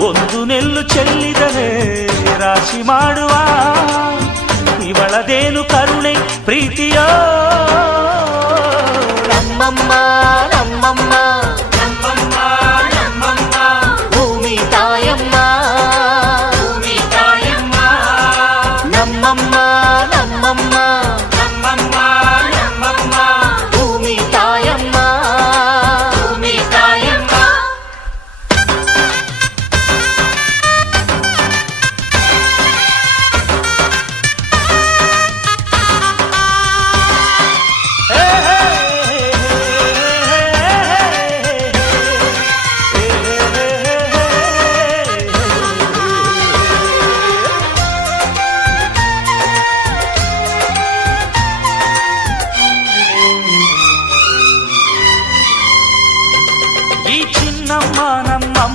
ಒಂದು ನೆಲ್ಲು ಚೆಲ್ಲಿದರೆ ರಾಶಿ ಮಾಡುವ ಇವಳದೇನು ಕರುಣೆ ಪ್ರೀತಿಯೋ ನಮ್ಮಮ್ಮ ನಮ್ಮಮ್ಮ ఈ చిన్నమ్మ నమ్మమ్మ